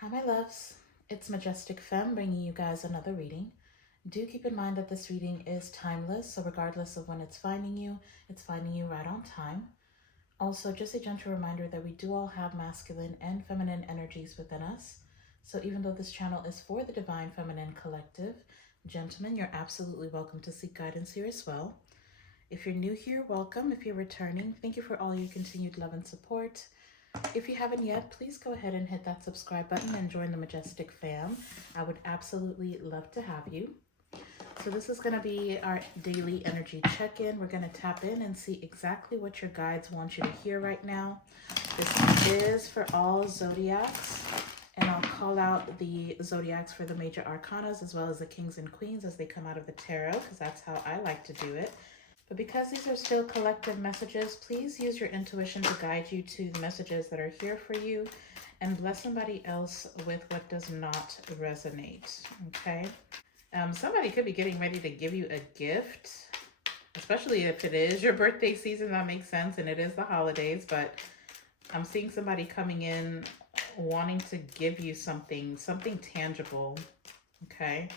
Hi, my loves. It's Majestic Femme bringing you guys another reading. Do keep in mind that this reading is timeless, so regardless of when it's finding you right on time. Also, just a gentle reminder that we do all have masculine and feminine energies within us. So even though this channel is for the Divine Feminine Collective, gentlemen, you're absolutely welcome to seek guidance here as well. If you're new here, welcome. If you're returning, thank you for all your continued love and support. If you haven't yet, please go ahead and hit that subscribe button and join the Majestic fam. I would absolutely love to have you. So this is going to be our daily energy check-in. We're going to tap in and see exactly what your guides want you to hear right now. This is for all zodiacs, and I'll call out the zodiacs for the major arcanas as well as the kings and queens as they come out of the tarot, because that's how I like to do it. But because these are still collective messages, please use your intuition to guide you to the messages that are here for you and bless somebody else with what does not resonate, okay? Somebody could be getting ready to give you a gift, especially if it is your birthday season. That makes sense, and it is the holidays, but I'm seeing somebody coming in wanting to give you something tangible, okay?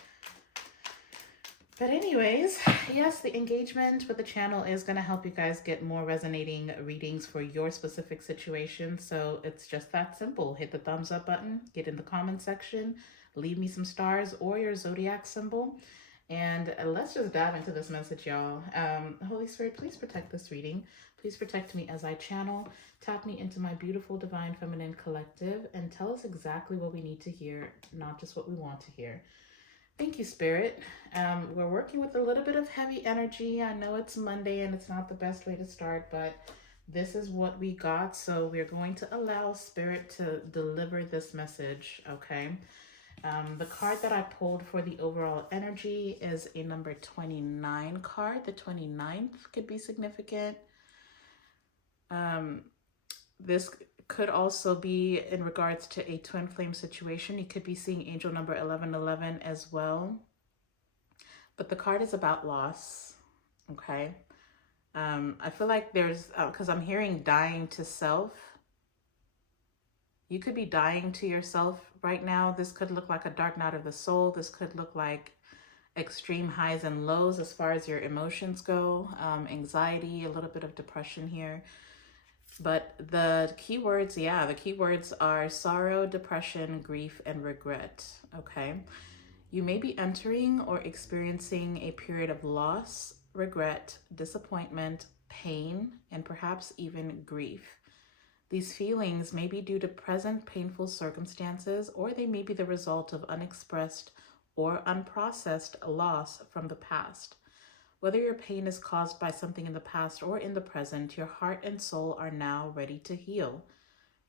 But anyways, yes, the engagement with the channel is going to help you guys get more resonating readings for your specific situation. So it's just that simple. Hit the thumbs up button, get in the comment section, leave me some stars or your zodiac symbol. And let's just dive into this message, y'all. Holy Spirit, please protect this reading. Please protect me as I channel. Tap me into my beautiful Divine Feminine Collective and tell us exactly what we need to hear, not just what we want to hear. Thank you, Spirit. We're working with a little bit of heavy energy. I know it's Monday and it's not the best way to start, but this is what we got. So we're going to allow Spirit to deliver this message, okay? The card that I pulled for the overall energy is a number 29 card. The 29th could be significant. This could also be in regards to a twin flame situation. You could be seeing angel number 1111 as well. But the card is about loss, okay? I feel like there's, because I'm hearing dying to self. You could be dying to yourself right now. This could look like a dark night of the soul. This could look like extreme highs and lows as far as your emotions go. Anxiety, a little bit of depression here. But the keywords, the keywords are sorrow, depression, grief, and regret, okay? You may be entering or experiencing a period of loss, regret, disappointment, pain, and perhaps even grief. These feelings may be due to present painful circumstances, or they may be the result of unexpressed or unprocessed loss from the past. Whether your pain is caused by something in the past or in the present, your heart and soul are now ready to heal.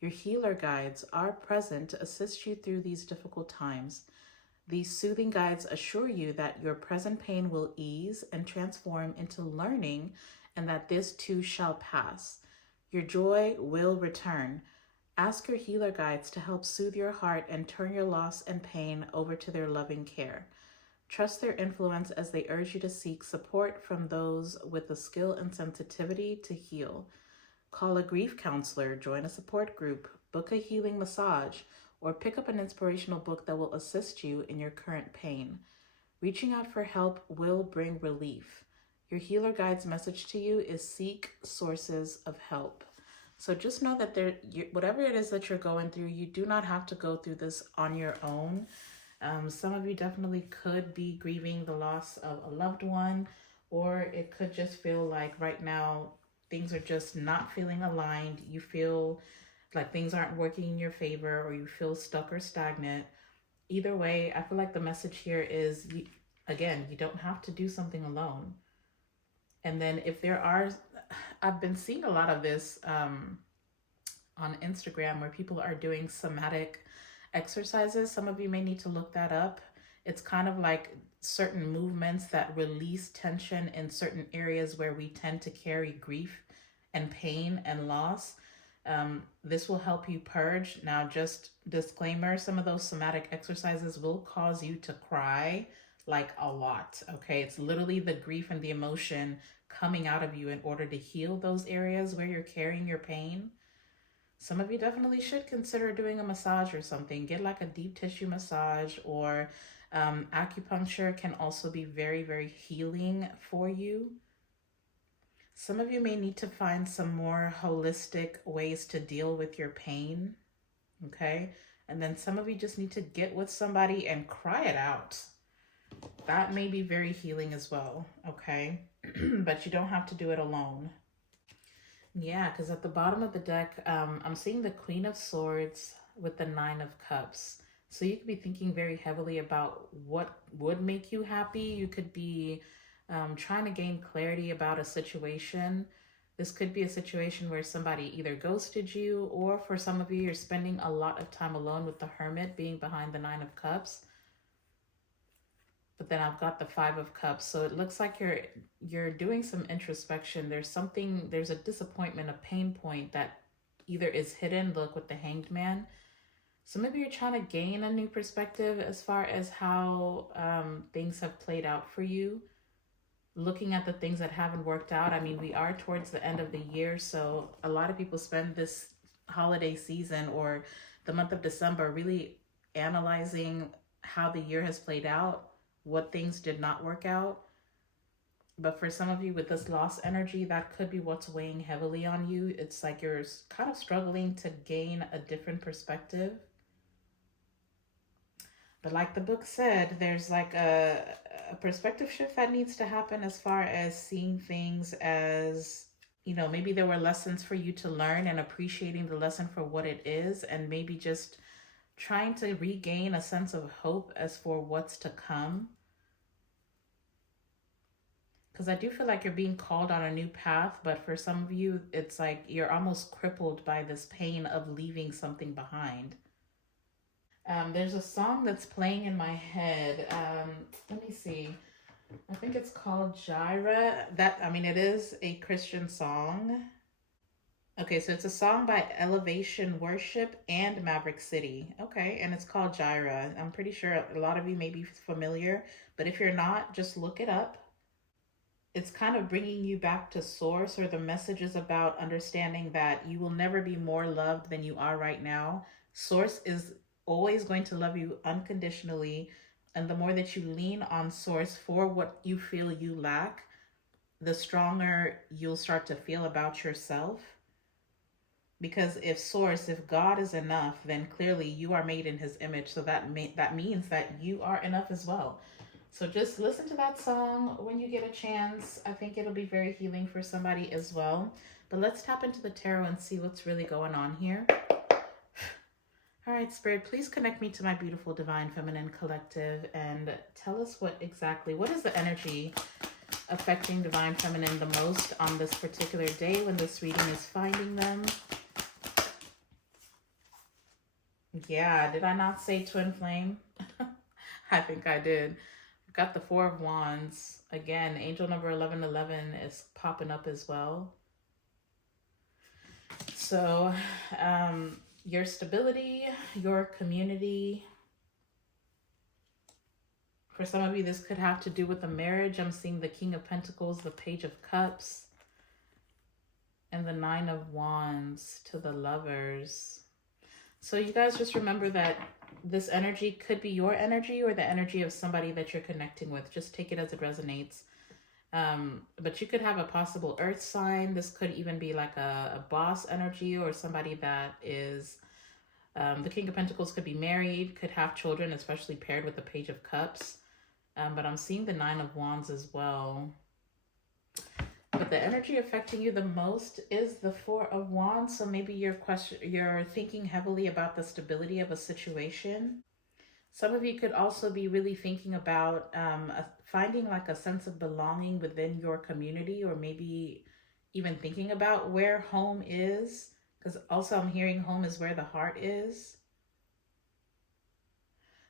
Your healer guides are present to assist you through these difficult times. These soothing guides assure you that your present pain will ease and transform into learning, and that this too shall pass. Your joy will return. Ask your healer guides to help soothe your heart and turn your loss and pain over to their loving care. Trust their influence as they urge you to seek support from those with the skill and sensitivity to heal. Call a grief counselor, join a support group, book a healing massage, or pick up an inspirational book that will assist you in your current pain. Reaching out for help will bring relief. Your healer guide's message to you is seek sources of help. So just know that whatever it is that you're going through, you do not have to go through this on your own. Some of you definitely could be grieving the loss of a loved one, or it could just feel like right now things are just not feeling aligned. You feel like things aren't working in your favor, or you feel stuck or stagnant. Either way, I feel like the message here is, you don't have to do something alone. And then if there are, I've been seeing a lot of this on Instagram where people are doing somatic exercises. Some of you may need to look that up. It's kind of like certain movements that release tension in certain areas where we tend to carry grief and pain and loss. This will help you purge. Now, just disclaimer, some of those somatic exercises will cause you to cry like a lot, okay? It's literally the grief and the emotion coming out of you in order to heal those areas where you're carrying your pain. Some of you definitely should consider doing a massage or something. Get like a deep tissue massage, or acupuncture can also be very, very healing for you. Some of you may need to find some more holistic ways to deal with your pain, okay? And then some of you just need to get with somebody and cry it out. That may be very healing as well, okay? But you don't have to do it alone. Yeah, because at the bottom of the deck, I'm seeing the Queen of Swords with the Nine of Cups. So you could be thinking very heavily about what would make you happy. You could be trying to gain clarity about a situation. This could be a situation where somebody either ghosted you, or for some of you, you're spending a lot of time alone with the Hermit being behind the Nine of Cups. But then I've got the Five of Cups. So it looks like you're doing some introspection. There's a disappointment, a pain point that either is hidden, look with the Hanged Man. So maybe you're trying to gain a new perspective as far as how things have played out for you. Looking at the things that haven't worked out. I mean, we are towards the end of the year, so a lot of people spend this holiday season or the month of December really analyzing how the year has played out, what things did not work out. But for some of you with this lost energy, that could be what's weighing heavily on you. It's like you're kind of struggling to gain a different perspective. But like the book said, there's like a perspective shift that needs to happen as far as seeing things as, you know, maybe there were lessons for you to learn and appreciating the lesson for what it is, and maybe just trying to regain a sense of hope as for what's to come. Because I do feel like you're being called on a new path, but for some of you, it's like you're almost crippled by this pain of leaving something behind. There's a song that's playing in my head. Let me see. I think it's called Jireh. It is a Christian song. Okay, so it's a song by Elevation Worship and Maverick City. Okay, and it's called Jireh. I'm pretty sure a lot of you may be familiar, but if you're not, just look it up. It's kind of bringing you back to source, or the message is about understanding that you will never be more loved than you are right now. Source is always going to love you unconditionally, and the more that you lean on source for what you feel you lack, the stronger you'll start to feel about yourself. Because if God is enough, then clearly you are made in his image. So that means that you are enough as well. So just listen to that song when you get a chance. I think it'll be very healing for somebody as well. But let's tap into the tarot and see what's really going on here. All right, Spirit, please connect me to my beautiful Divine Feminine Collective and tell us what is the energy affecting Divine Feminine the most on this particular day when this reading is finding them. Yeah, did I not say Twin Flame? I think I did. I've got the Four of Wands. Again, angel number 1111 is popping up as well. So, your stability, your community. For some of you, this could have to do with a marriage. I'm seeing the King of Pentacles, the Page of Cups, and the Nine of Wands to the Lovers. So you guys just remember that this energy could be your energy or the energy of somebody that you're connecting with. Just take it as it resonates. But you could have a possible earth sign. This could even be like a boss energy, or somebody that is, the King of Pentacles could be married, could have children, especially paired with the Page of Cups. But I'm seeing the Nine of Wands as well. But the energy affecting you the most is the Four of Wands. So maybe you're thinking heavily about the stability of a situation. Some of you could also be really thinking about finding like a sense of belonging within your community, or maybe even thinking about where home is. Because also I'm hearing home is where the heart is.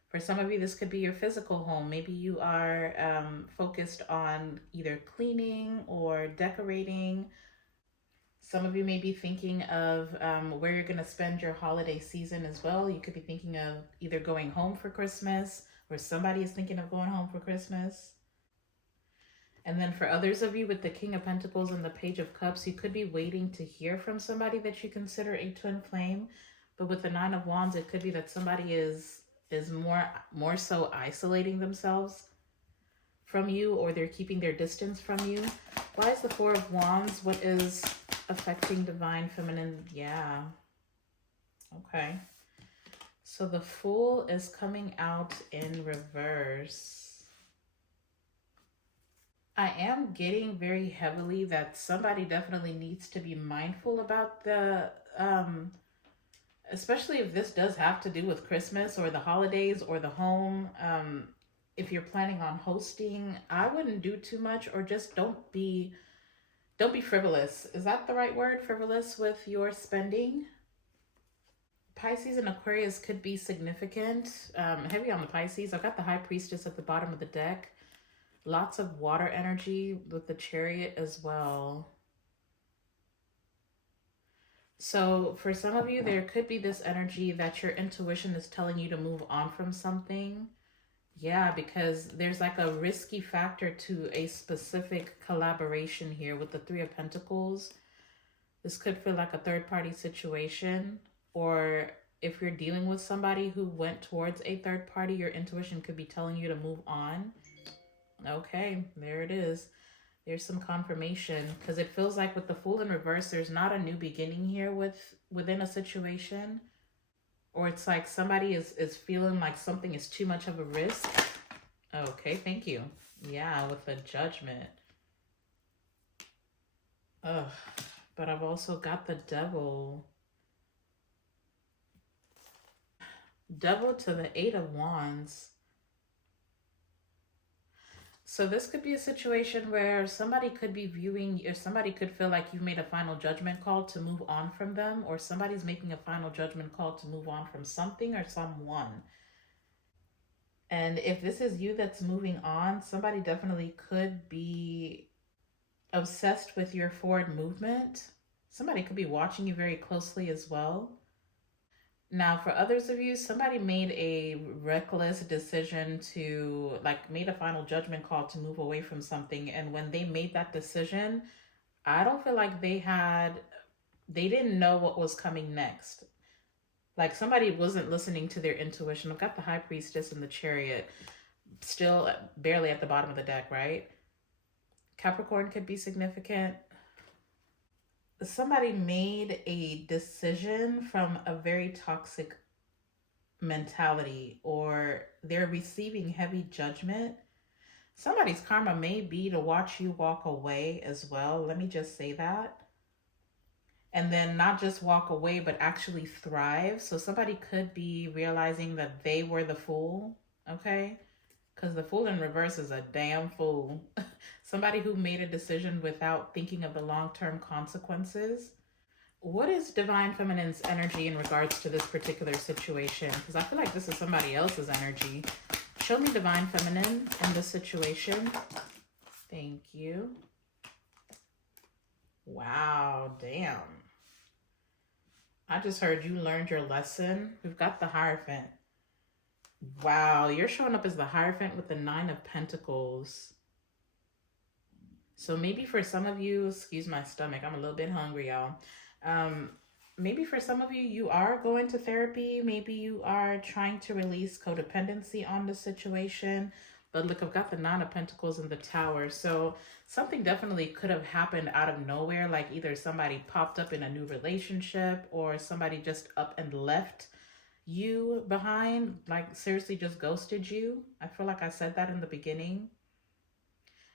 For some of you, this could be your physical home. Maybe you are focused on either cleaning or decorating. Some of you may be thinking of where you're going to spend your holiday season as well. You could be thinking of either going home for Christmas, or somebody is thinking of going home for Christmas. And then for others of you with the King of Pentacles and the Page of Cups, you could be waiting to hear from somebody that you consider a twin flame. But with the Nine of Wands, it could be that somebody is more so isolating themselves from you, or they're keeping their distance from you. Why is the Four of Wands? What is affecting Divine Feminine? Yeah. Okay. So the Fool is coming out in reverse. I am getting very heavily that somebody definitely needs to be mindful about the, especially if this does have to do with Christmas or the holidays or the home. If you're planning on hosting, I wouldn't do too much, or just don't be frivolous. Is that the right word? Frivolous with your spending? Pisces and Aquarius could be significant. Heavy on the Pisces. I've got the High Priestess at the bottom of the deck. Lots of water energy with the Chariot as well. So for some of you, there could be this energy that your intuition is telling you to move on from something. Yeah, because there's like a risky factor to a specific collaboration here with the Three of Pentacles. This could feel like a third-party situation, or if you're dealing with somebody who went towards a third party, your intuition could be telling you to move on. Okay, there it is. There's some confirmation, because it feels like with the Fool in reverse, there's not a new beginning here within a situation. Or it's like somebody is feeling like something is too much of a risk. Okay, thank you. Yeah, with the Judgment. Ugh, but I've also got the Devil. Devil to the Eight of Wands. So this could be a situation where somebody could be viewing, or somebody could feel like you've made a final judgment call to move on from them, or somebody's making a final judgment call to move on from something or someone. And if this is you that's moving on, somebody definitely could be obsessed with your forward movement. Somebody could be watching you very closely as well. Now, for others of you, somebody made a reckless decision to, like, made a final judgment call to move away from something. And when they made that decision, I don't feel like they didn't know what was coming next. Like, somebody wasn't listening to their intuition. I've got the High Priestess and the Chariot still barely at the bottom of the deck, right? Capricorn could be significant. Somebody made a decision from a very toxic mentality, or they're receiving heavy judgment. Somebody's karma may be to watch you walk away as well. Let me just say that. And then not just walk away, but actually thrive. So somebody could be realizing that they were the fool, okay? Because the Fool in reverse is a damn fool. Somebody who made a decision without thinking of the long-term consequences. What is Divine Feminine's energy in regards to this particular situation? Because I feel like this is somebody else's energy. Show me Divine Feminine in this situation. Thank you. Wow, damn. I just heard you learned your lesson. We've got the Hierophant. Wow, you're showing up as the Hierophant with the Nine of Pentacles. So maybe for some of you, excuse my stomach, I'm a little bit hungry, y'all. Maybe for some of you, you are going to therapy. Maybe you are trying to release codependency on the situation. But look, I've got the Nine of Pentacles in the Tower. So something definitely could have happened out of nowhere. Like either somebody popped up in a new relationship, or somebody just up and left you behind, like seriously just ghosted you. I feel like I said that in the beginning.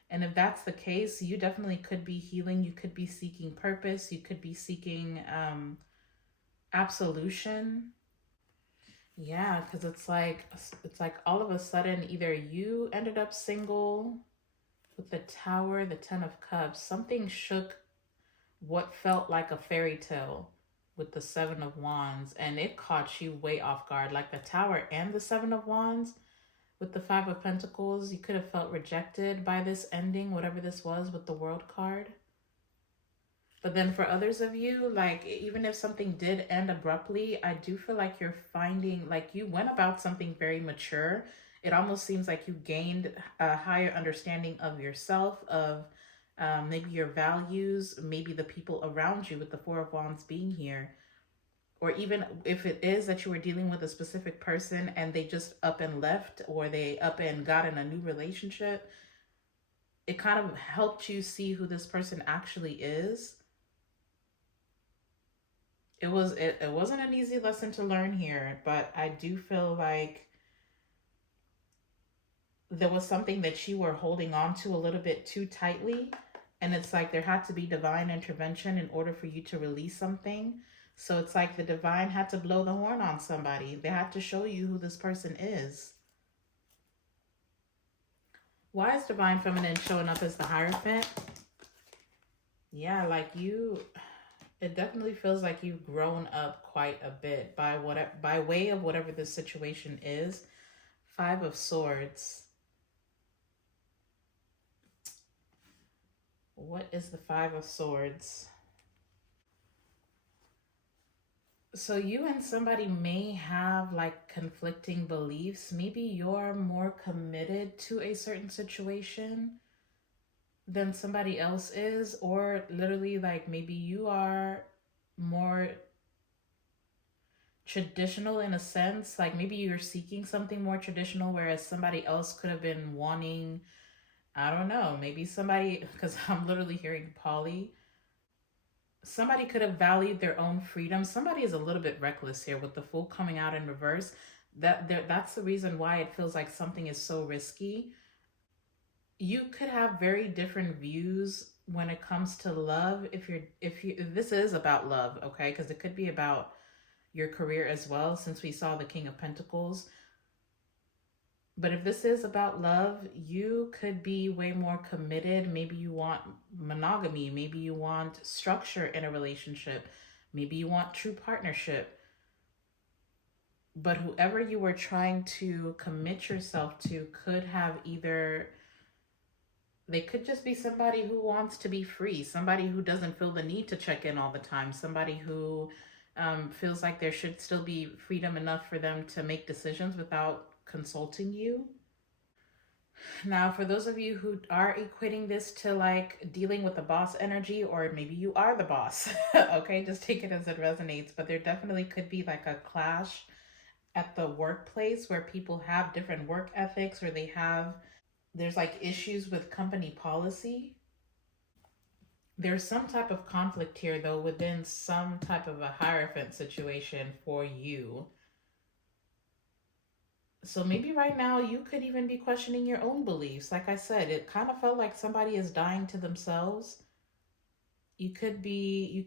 And if that's the case, you definitely could be healing. You could be seeking purpose. You could be seeking absolution. Yeah, because it's like all of a sudden either you ended up single with the Tower, the Ten of Cups. Something shook what felt like a fairy tale with the Seven of Wands, and it caught you way off guard. Like the Tower and the Seven of Wands with the Five of Pentacles, you could have felt rejected by this ending, whatever this was with the World card. But then for others of you, like even if something did end abruptly, I do feel like you're finding, like you went about something very mature It almost seems like you gained a higher understanding of yourself, of maybe your values, maybe the people around you, with the Four of Wands being here. Or even if it is that you were dealing with a specific person and they just up and left, or they up and got in a new relationship, it kind of helped you see who this person actually is. It wasn't an easy lesson to learn here, but I do feel like there was something that you were holding on to a little bit too tightly, and it's like there had to be divine intervention in order for you to release something. So it's like the divine had to blow the horn on somebody. They had to show you who this person is. Why is divine feminine showing up as the Hierophant? Yeah, like it definitely feels like you've grown up quite a bit by way of whatever this situation is. Five of Swords. What is the Five of Swords? So you and somebody may have like conflicting beliefs. Maybe you're more committed to a certain situation than somebody else is, or literally like maybe you are more traditional in a sense, like maybe you're seeking something more traditional, whereas somebody else could have been wanting, I don't know, maybe somebody, because I'm literally hearing poly, somebody could have valued their own freedom. Somebody is a little bit reckless here with the Fool coming out in reverse. That's the reason why it feels like something is so risky. You could have very different views when it comes to love. If this is about love, okay, because it could be about your career as well, since we saw the King of Pentacles. But if this is about love, you could be way more committed. Maybe you want monogamy. Maybe you want structure in a relationship. Maybe you want true partnership. But whoever you were trying to commit yourself to could have either, they could just be somebody who wants to be free, somebody who doesn't feel the need to check in all the time, somebody who feels like there should still be freedom enough for them to make decisions without consulting you. Now, for those of you who are equating this to like dealing with the boss energy, or maybe you are the boss, okay, just take it as it resonates. But there definitely could be like a clash at the workplace where people have different work ethics, or there's like issues with company policy. There's some type of conflict here though within some type of a Hierophant situation for you. So maybe right now you could even be questioning your own beliefs. Like I said, it kind of felt like somebody is dying to themselves. There could be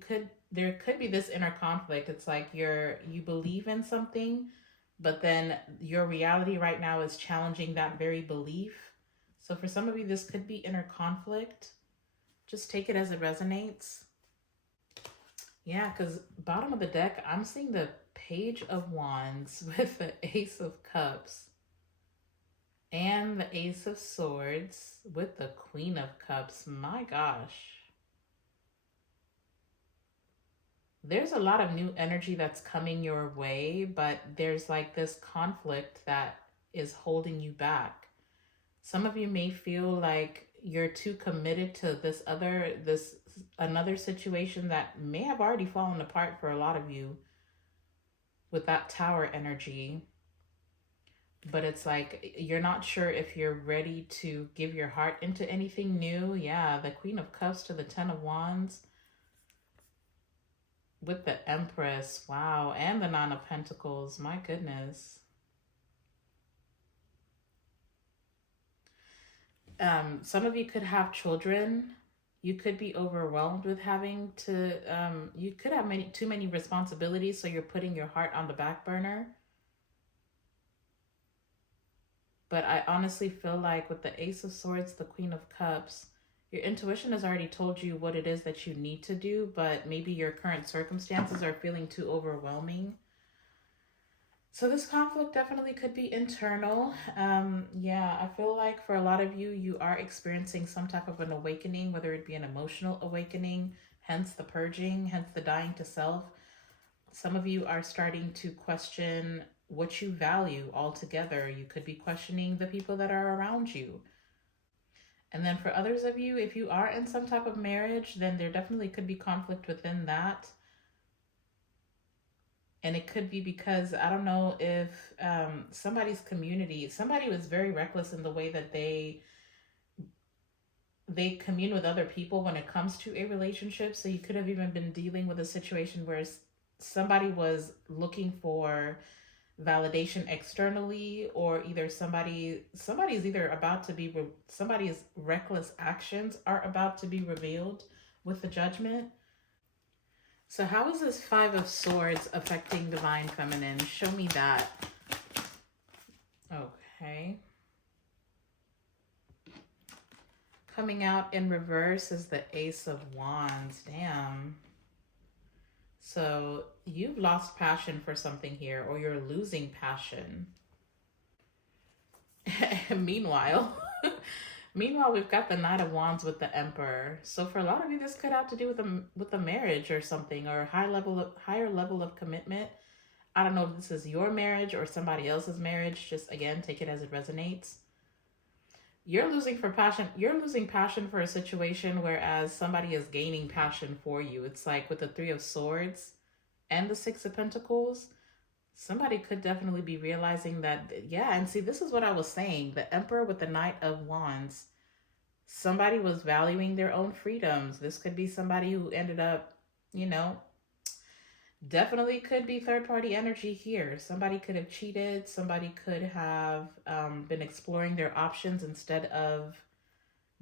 this inner conflict. It's like you believe in something, but then your reality right now is challenging that very belief. So for some of you, this could be inner conflict. Just take it as it resonates. Yeah, because bottom of the deck, I'm seeing the Page of Wands with the Ace of Cups and the Ace of Swords with the Queen of Cups. My gosh. There's a lot of new energy that's coming your way, but there's like this conflict that is holding you back. Some of you may feel like you're too committed to another situation that may have already fallen apart for a lot of you with that Tower energy. But it's like you're not sure if you're ready to give your heart into anything new. Yeah, the Queen of Cups to the Ten of Wands with the Empress. Wow, and the Nine of Pentacles. My goodness. Some of you could have children. You could be overwhelmed with having to, you could have too many responsibilities, so you're putting your heart on the back burner. But I honestly feel like with the Ace of Swords, the Queen of Cups, your intuition has already told you what it is that you need to do, but maybe your current circumstances are feeling too overwhelming. So this conflict definitely could be internal. Yeah, I feel like for a lot of you, you are experiencing some type of an awakening, whether it be an emotional awakening, hence the purging, hence the dying to self. Some of you are starting to question what you value altogether. You could be questioning the people that are around you. And then for others of you, if you are in some type of marriage, then there definitely could be conflict within that. And it could be because, I don't know if somebody's community, somebody was very reckless in the way that they commune with other people when it comes to a relationship. So you could have even been dealing with a situation where somebody was looking for validation externally, or either somebody's either about to be somebody's reckless actions are about to be revealed with the judgment. So how is this Five of Swords affecting Divine Feminine? Show me that. Okay. Coming out in reverse is the Ace of Wands. Damn. So you've lost passion for something here, or you're losing passion. Meanwhile, we've got the Knight of Wands with the Emperor. So for a lot of you, this could have to do with a marriage or something, or a higher level of commitment. I don't know if this is your marriage or somebody else's marriage. Just again, take it as it resonates. You're losing passion for a situation, whereas somebody is gaining passion for you. It's like with the Three of Swords and the Six of Pentacles, somebody could definitely be realizing that, yeah, and see, this is what I was saying. The Emperor with the Knight of Wands, somebody was valuing their own freedoms. This could be somebody who ended up, definitely could be third-party energy here. Somebody could have cheated. Somebody could have been exploring their options instead of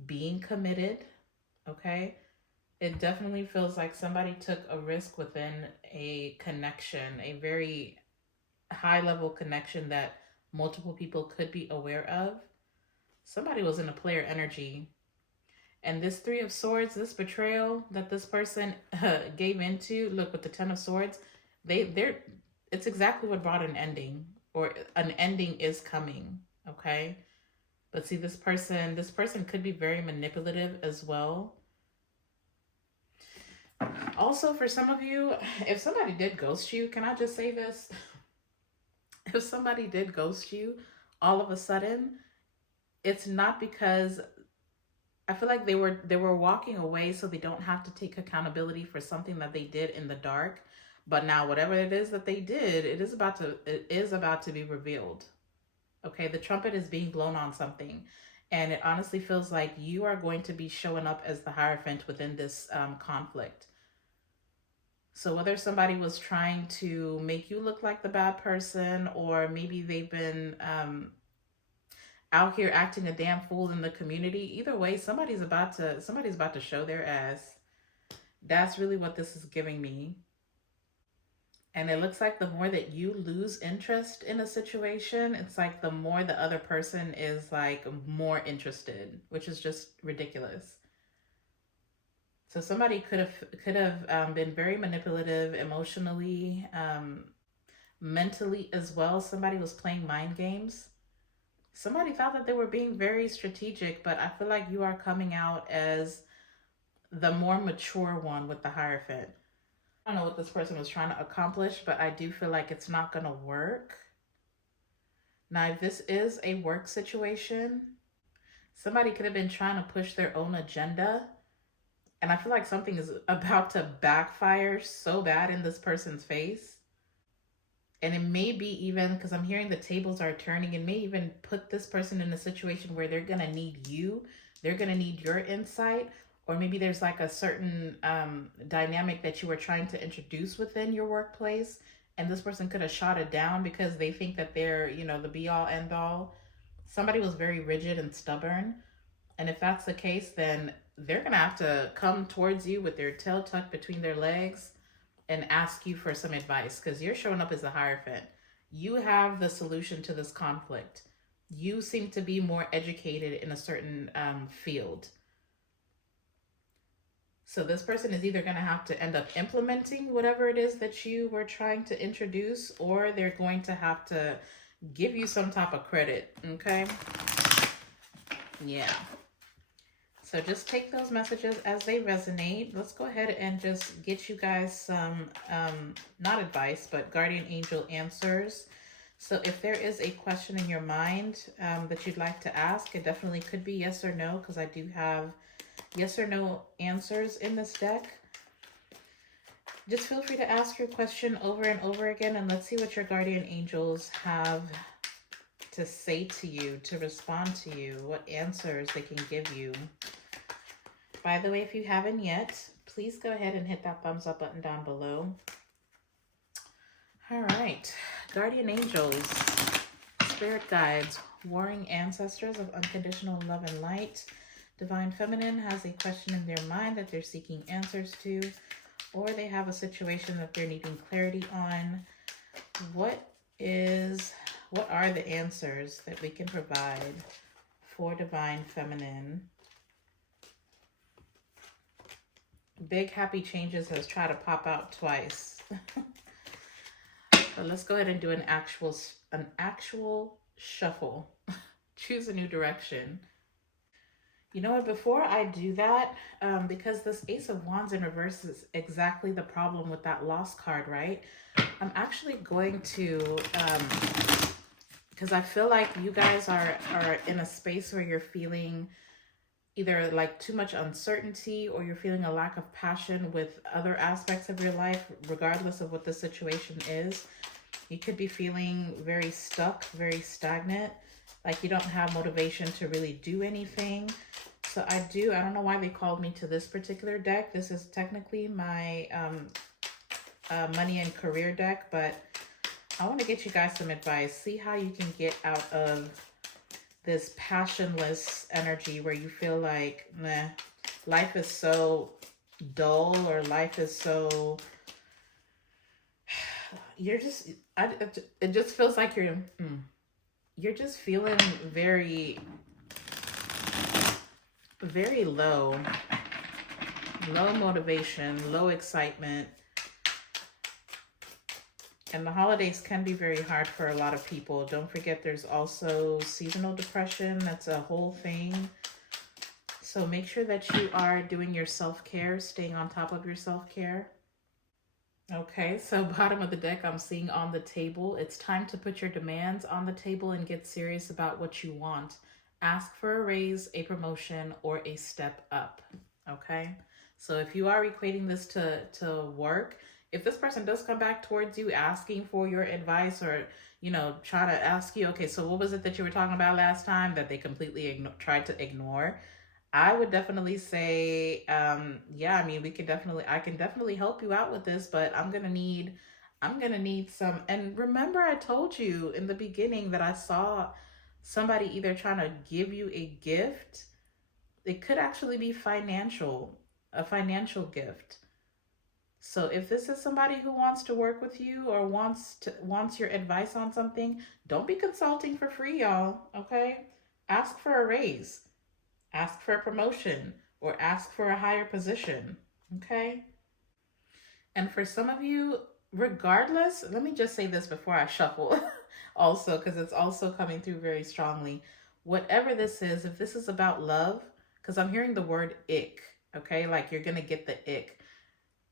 being committed, okay? It definitely feels like somebody took a risk within a connection, a very high-level connection that multiple people could be aware of. Somebody was in a player energy. And this Three of Swords, this betrayal that this person gave into, look, with the Ten of Swords, it's exactly what brought an ending, or an ending is coming, okay? But see, this person could be very manipulative as well. Also, for some of you, if somebody did ghost you, can I just say this? If somebody did ghost you all of a sudden, it's not because, I feel like they were walking away so they don't have to take accountability for something that they did in the dark. But now whatever it is that they did, it is about to be revealed. Okay, the trumpet is being blown on something. And it honestly feels like you are going to be showing up as the Hierophant within this conflict. So whether somebody was trying to make you look like the bad person, or maybe they've been out here acting a damn fool in the community, either way, somebody's about to show their ass. That's really what this is giving me. And it looks like the more that you lose interest in a situation, it's like the more the other person is like more interested, which is just ridiculous. So somebody could have been very manipulative emotionally, mentally as well. Somebody was playing mind games. Somebody thought that they were being very strategic, but I feel like you are coming out as the more mature one with the Hierophant. I don't know what this person was trying to accomplish, but I do feel like it's not going to work. Now, if this is a work situation, somebody could have been trying to push their own agenda. And I feel like something is about to backfire so bad in this person's face. And it may be even, because I'm hearing the tables are turning, it may even put this person in a situation where they're going to need you. They're going to need your insight. Or maybe there's like a certain dynamic that you were trying to introduce within your workplace. And this person could have shot it down because they think that they're, the be all end all. Somebody was very rigid and stubborn. And if that's the case, then they're going to have to come towards you with their tail tucked between their legs and ask you for some advice, because you're showing up as a Hierophant. You have the solution to this conflict. You seem to be more educated in a certain field. So this person is either going to have to end up implementing whatever it is that you were trying to introduce, or they're going to have to give you some type of credit, okay? Yeah. So just take those messages as they resonate. Let's go ahead and just get you guys some, not advice, but guardian angel answers. So if there is a question in your mind that you'd like to ask, it definitely could be yes or no, because I do have yes or no answers in this deck. Just feel free to ask your question over and over again, and let's see what your guardian angels have to say to you, to respond to you, what answers they can give you. By the way, if you haven't yet, please go ahead and hit that thumbs up button down below. All right, guardian angels, spirit guides, warring ancestors of unconditional love and light. Divine feminine has a question in their mind that they're seeking answers to, or they have a situation that they're needing clarity on. What are the answers that we can provide for divine feminine? Big happy changes has tried to pop out twice. So let's go ahead and do an actual shuffle. Choose a new direction. You know what, before I do that, because this Ace of Wands in reverse is exactly the problem with that Lost card, right? I'm actually going to, because I feel like you guys are in a space where you're feeling either like too much uncertainty, or you're feeling a lack of passion with other aspects of your life, regardless of what the situation is. You could be feeling very stuck, very stagnant, like you don't have motivation to really do anything. So I don't know why they called me to this particular deck. This is technically my money and career deck, but I want to get you guys some advice. See how you can get out of this passionless energy where you feel like, meh, life is so dull, or life is so, it just feels like you're just feeling very, very low motivation, low excitement. And the holidays can be very hard for a lot of people. Don't forget there's also seasonal depression. That's a whole thing. So make sure that you are doing your self-care, staying on top of your self-care. Okay, so bottom of the deck, I'm seeing on the table. It's time to put your demands on the table and get serious about what you want. Ask for a raise, a promotion, or a step up. Okay, so if you are equating this to work, if this person does come back towards you asking for your advice, or, you know, try to ask you, okay, so what was it that you were talking about last time, that they completely tried to ignore, I would definitely say, yeah, I mean, I can definitely help you out with this, but I'm going to need some. And remember, I told you in the beginning that I saw somebody either trying to give you a gift. It could actually be a financial gift. So if this is somebody who wants to work with you, or wants your advice on something, don't be consulting for free, y'all. Okay? Ask for a raise. Ask for a promotion, or ask for a higher position. Okay? And for some of you, regardless, let me just say this before I shuffle also, because it's also coming through very strongly. Whatever this is, if this is about love, because I'm hearing the word ick, okay? Like you're going to get the ick.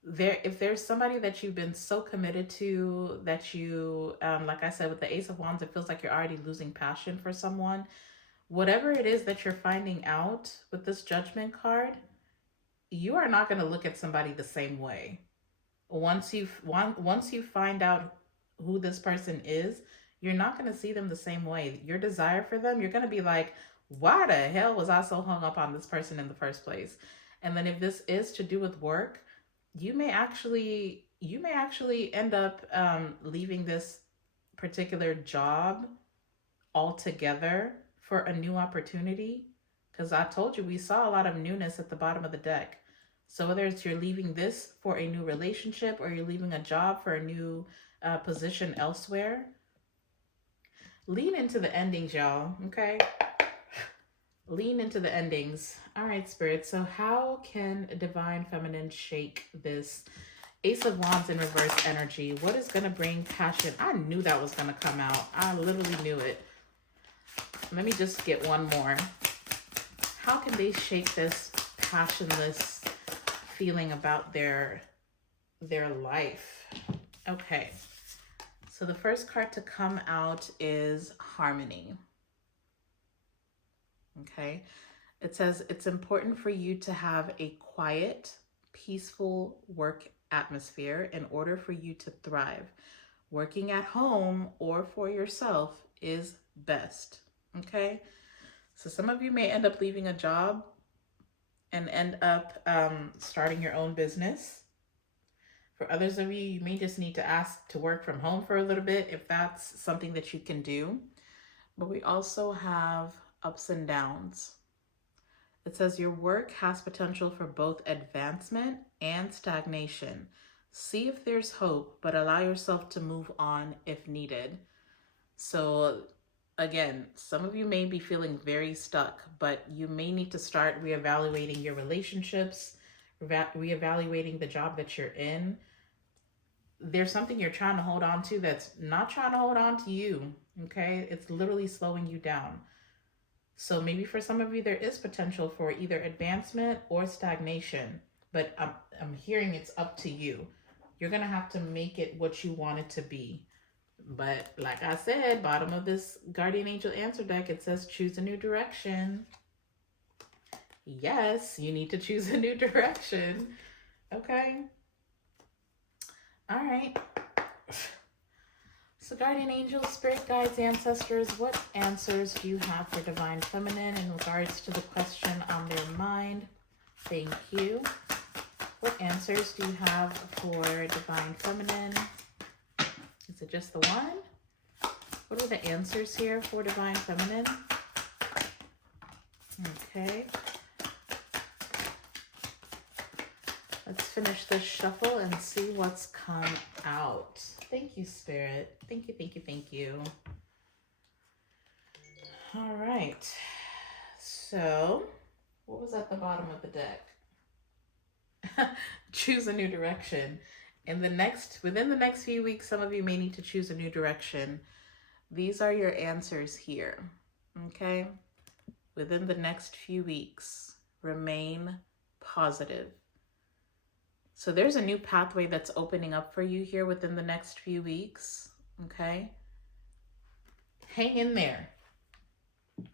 If there's somebody that you've been so committed to that you, like I said, with the Ace of Wands, it feels like you're already losing passion for someone. Whatever it is that you're finding out with this Judgment card, you are not going to look at somebody the same way. Once you find out who this person is, you're not going to see them the same way. Your desire for them, you're going to be like, why the hell was I so hung up on this person in the first place? And then if this is to do with work, you may actually end up leaving this particular job altogether for a new opportunity, because I told you we saw a lot of newness at the bottom of the deck. So whether it's you're leaving this for a new relationship, or you're leaving a job for a new position elsewhere, lean into the endings, y'all. Okay, lean into the endings. All right, Spirit, so how can divine feminine shake this Ace of Wands in reverse energy? What is going to bring passion? I knew that was going to come out. I literally knew it. Let me just get one more. How can they shake this passionless feeling about their life? Okay, So the first card to come out is harmony. Okay. It says it's important for you to have a quiet, peaceful work atmosphere in order for you to thrive. Working at home or for yourself is best. Okay. So some of you may end up leaving a job and end up starting your own business. For others of you, you may just need to ask to work from home for a little bit if that's something that you can do. But we also have ups and downs. It says your work has potential for both advancement and stagnation. See if there's hope, but allow yourself to move on if needed. So again, some of you may be feeling very stuck, but you may need to start reevaluating your relationships, reevaluating the job that you're in. There's something you're trying to hold on to that's not trying to hold on to you, okay? It's literally slowing you down. So maybe for some of you, there is potential for either advancement or stagnation, but I'm hearing it's up to you. You're going to have to make it what you want it to be. But like I said, bottom of this Guardian Angel answer deck, it says choose a new direction. Yes, you need to choose a new direction. Okay. All right. So Guardian Angels, Spirit Guides, Ancestors, what answers do you have for Divine Feminine in regards to the question on their mind? Thank you. What answers do you have for Divine Feminine? Is it just the one? What are the answers here for Divine Feminine? Okay. Let's finish this shuffle and see what's come out. Thank you, Spirit. Thank you, thank you, thank you. All right. So, what was at the bottom of the deck? Choose a new direction. Within the next few weeks, some of you may need to choose a new direction. These are your answers here. Okay? Within the next few weeks, remain positive. So there's a new pathway that's opening up for you here within the next few weeks, okay? Hang in there.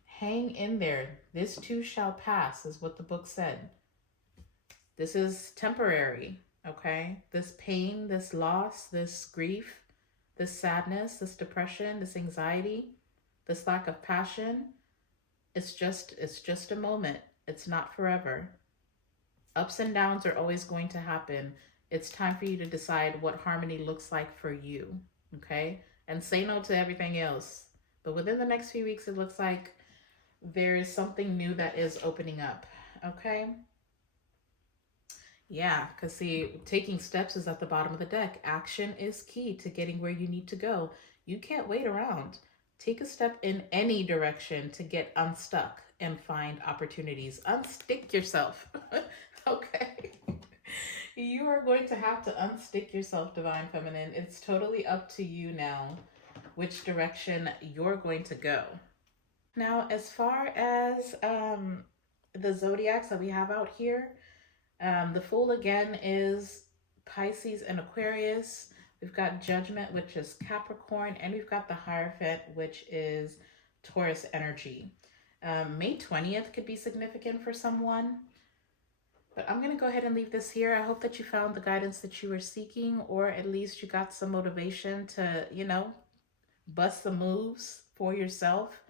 Hang in there. This too shall pass is what the book said. This is temporary, okay? This pain, this loss, this grief, this sadness, this depression, this anxiety, this lack of passion, it's just a moment. It's not forever. Ups and downs are always going to happen. It's time for you to decide what harmony looks like for you, okay? And say no to everything else. But within the next few weeks, it looks like there is something new that is opening up, okay? Yeah, because see, taking steps is at the bottom of the deck. Action is key to getting where you need to go. You can't wait around. Take a step in any direction to get unstuck and find opportunities. Unstick yourself. Okay. You are going to have to unstick yourself, Divine Feminine. It's totally up to you now which direction you're going to go. Now, as far as the zodiacs that we have out here, the Fool again is Pisces and Aquarius. We've got Judgment, which is Capricorn, and we've got the Hierophant, which is Taurus energy. May 20th could be significant for someone. But I'm going to go ahead and leave this here. I hope that you found the guidance that you were seeking, or at least you got some motivation to, you know, bust some moves for yourself.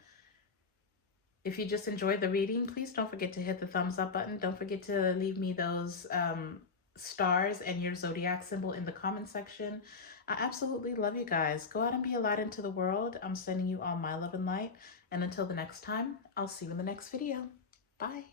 If you just enjoyed the reading, please don't forget to hit the thumbs up button. Don't forget to leave me those stars and your zodiac symbol in the comment section. I absolutely love you guys. Go out and be a light into the world. I'm sending you all my love and light. And until the next time, I'll see you in the next video. Bye.